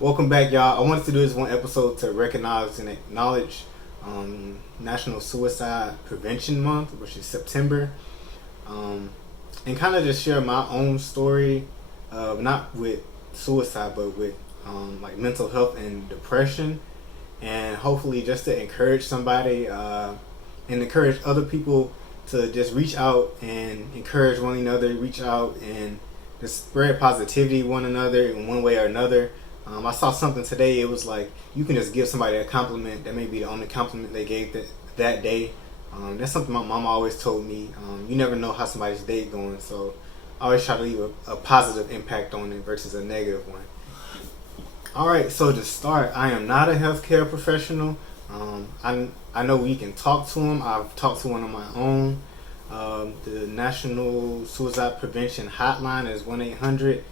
Welcome back, y'all. I wanted to do this one episode to recognize and acknowledge National Suicide Prevention Month, which is September, and kind of just share my own story, not with suicide, but with like mental health and depression, and hopefully just to encourage somebody and encourage other people to just reach out and encourage one another, reach out and just spread positivity one another in one way or another. I saw something today. It was like you can just give somebody a compliment. That may be the only compliment they gave that day. That's something my mom always told me. You never know how somebody's day going, so I always try to leave a positive impact on it versus a negative one. All right, so to start, I am not a healthcare professional. I know we can talk to them. I've talked to one on my own. The National Suicide Prevention Hotline is 1-800-273-8255.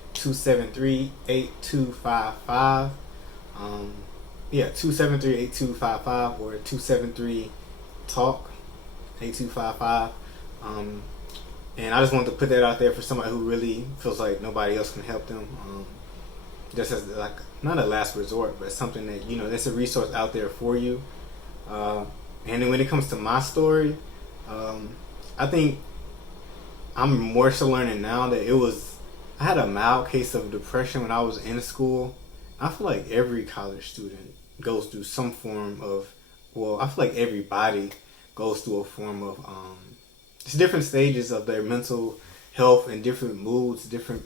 273-8255 or 273-TALK 8255. And I just wanted to put that out there for somebody who really feels like nobody else can help them. Just as like not a last resort, but something that there's a resource out there for you. And then when it comes to my story, I think I'm more so learning now that I had a mild case of depression when I was in school. I feel like every college student goes through some form of, I feel like everybody goes through a form of, it's different stages of their mental health and different moods, different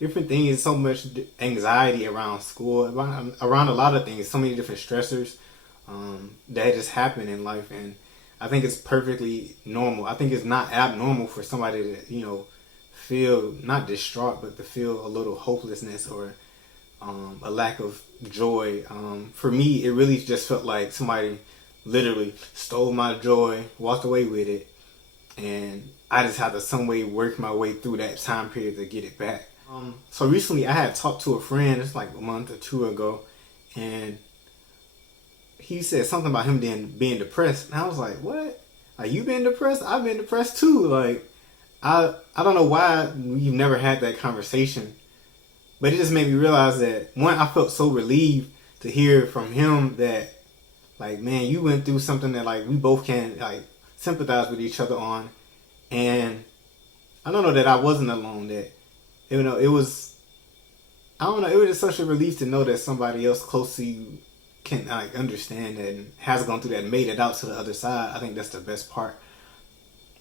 things. So much anxiety around school, around a lot of things, so many different stressors that just happen in life. And I think it's perfectly normal. I think it's not abnormal for somebody to, feel not distraught, but to feel a little hopelessness or a lack of joy. For me, it really just felt like somebody literally stole my joy, walked away with it, and I just had to some way work my way through that time period to get it back. So recently I had talked to a friend, it's like a month or two ago, and he said something about him being depressed. And I was like, what? Like, you been depressed? I've been depressed too. Like, I don't know why we've never had that conversation, but it just made me realize that, one, I felt so relieved to hear from him that, like, man, you went through something that, like, we both can, like, sympathize with each other on. And I don't know that I wasn't alone, that, it was, I don't know, it was just such a relief to know that somebody else close to you can, like, understand that and has gone through that and made it out to the other side. I think that's the best part.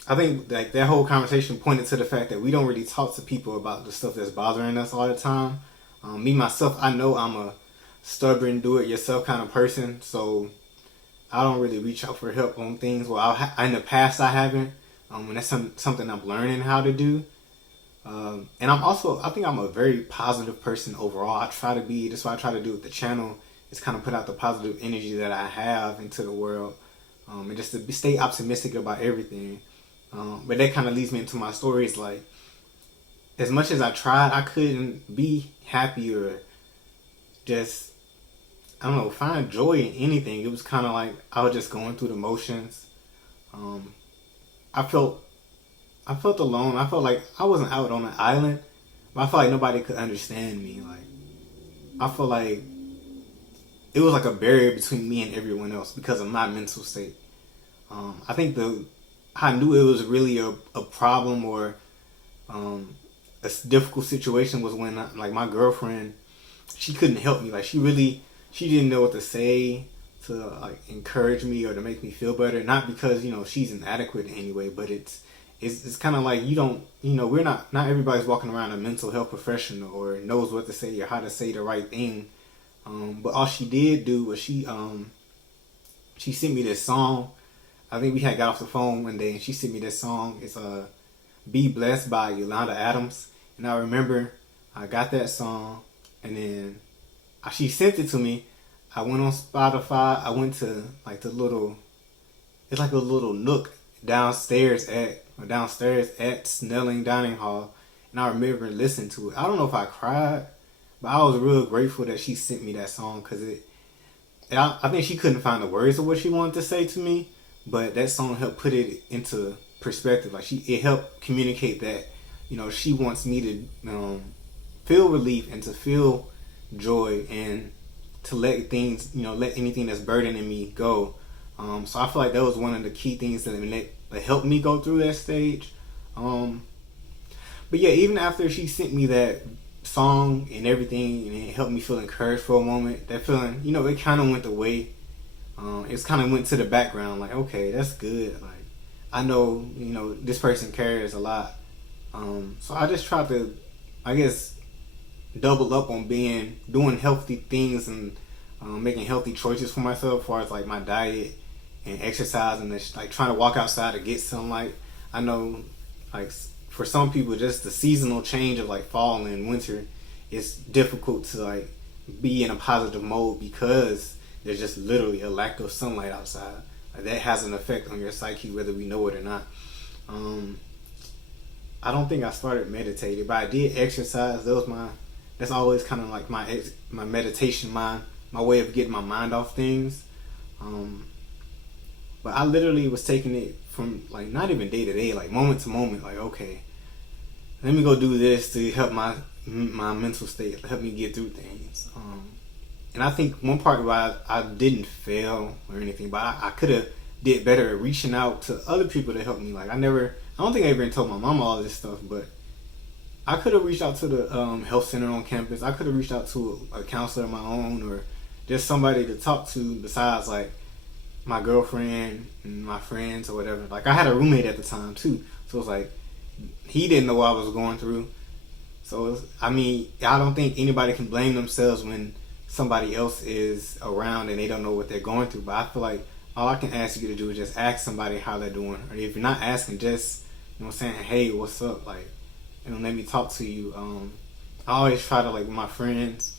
I think like that whole conversation pointed to the fact that we don't really talk to people about the stuff that's bothering us all the time. Me myself, I know I'm a stubborn, do-it-yourself kind of person, so I don't really reach out for help on things. Well, in the past I haven't, and that's something I'm learning how to do. And I think I'm a very positive person overall. That's what I try to do with the channel, is kind of put out the positive energy that I have into the world, and just to stay optimistic about everything. But that kind of leads me into my story. It's like, as much as I tried, I couldn't be happy or just, I don't know, find joy in anything. It was kind of like I was just going through the motions. I felt alone. I felt like I wasn't out on an island, but I felt like nobody could understand me. Like, I felt like it was like a barrier between me and everyone else because of my mental state. I think I knew it was really a problem or a difficult situation was when like my girlfriend, she couldn't help me. Like, she didn't know what to say to like encourage me or to make me feel better. Not because she's inadequate in any way, but it's kind of like we're not everybody's walking around a mental health professional or knows what to say or how to say the right thing. But all she did do was she sent me this song. I think we had got off the phone one day and she sent me this song. It's Be Blessed by Yolanda Adams. And I remember I got that song and then she sent it to me. I went on Spotify. I went to like it's like a little nook downstairs at Snelling Dining Hall. And I remember listening to it. I don't know if I cried, but I was real grateful that she sent me that song because I think she couldn't find the words of what she wanted to say to me. But that song helped put it into perspective. Like, it helped communicate that, she wants me to feel relief and to feel joy and to let things, let anything that's burdening me go. So I feel like that was one of the key things that helped me go through that stage. But yeah, even after she sent me that song and everything, and it helped me feel encouraged for a moment, that feeling, it kind of went away. It's kind of went to the background. Like, okay, that's good. Like, I know, this person cares a lot. So I just tried to, I guess, double up on doing healthy things and making healthy choices for myself, as far as like my diet and exercise and like trying to walk outside to get sunlight. I know, like, for some people, just the seasonal change of like fall and winter, it's difficult to like be in a positive mode because there's just literally a lack of sunlight outside. Like, that has an effect on your psyche, whether we know it or not. I don't think I started meditating, but I did exercise. That's always kind of like my meditation mind, my way of getting my mind off things. But I literally was taking it from like not even day to day, like moment to moment. Like, okay, let me go do this to help my mental state, help me get through things. And I think one part why I didn't fail or anything, but I could have did better at reaching out to other people to help me. Like, I don't think I ever told my mom all this stuff, but I could have reached out to the health center on campus. I could have reached out to a counselor of my own, or just somebody to talk to besides like my girlfriend and my friends or whatever. Like, I had a roommate at the time too, so it was like he didn't know what I was going through. So I don't think anybody can blame themselves when somebody else is around and they don't know what they're going through. But I feel like all I can ask you to do is just ask somebody how they're doing, or if you're not asking, just saying, hey, what's up, like, let me talk to you. I always try to, like, with my friends,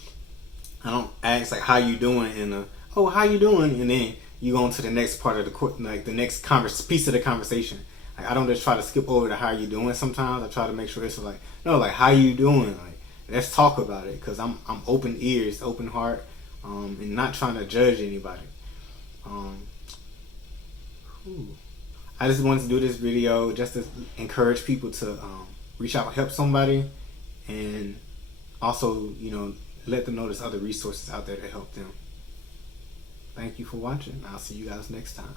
I don't ask like how you doing and how you doing, and then you go on to the next part of the next piece of the conversation. Like, I don't just try to skip over to how you doing. Sometimes I try to make sure it's like, no, like, how you doing, like, let's talk about it, because I'm open ears, open heart, and not trying to judge anybody. I just wanted to do this video just to encourage people to reach out and help somebody, and also, let them know there's other resources out there to help them. Thank you for watching. I'll see you guys next time.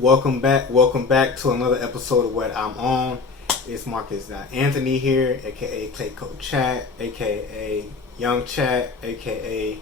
Welcome back to another episode of What I'm On. It's Marcus.Anthony here, aka Clayco Chat, aka Young Chat, aka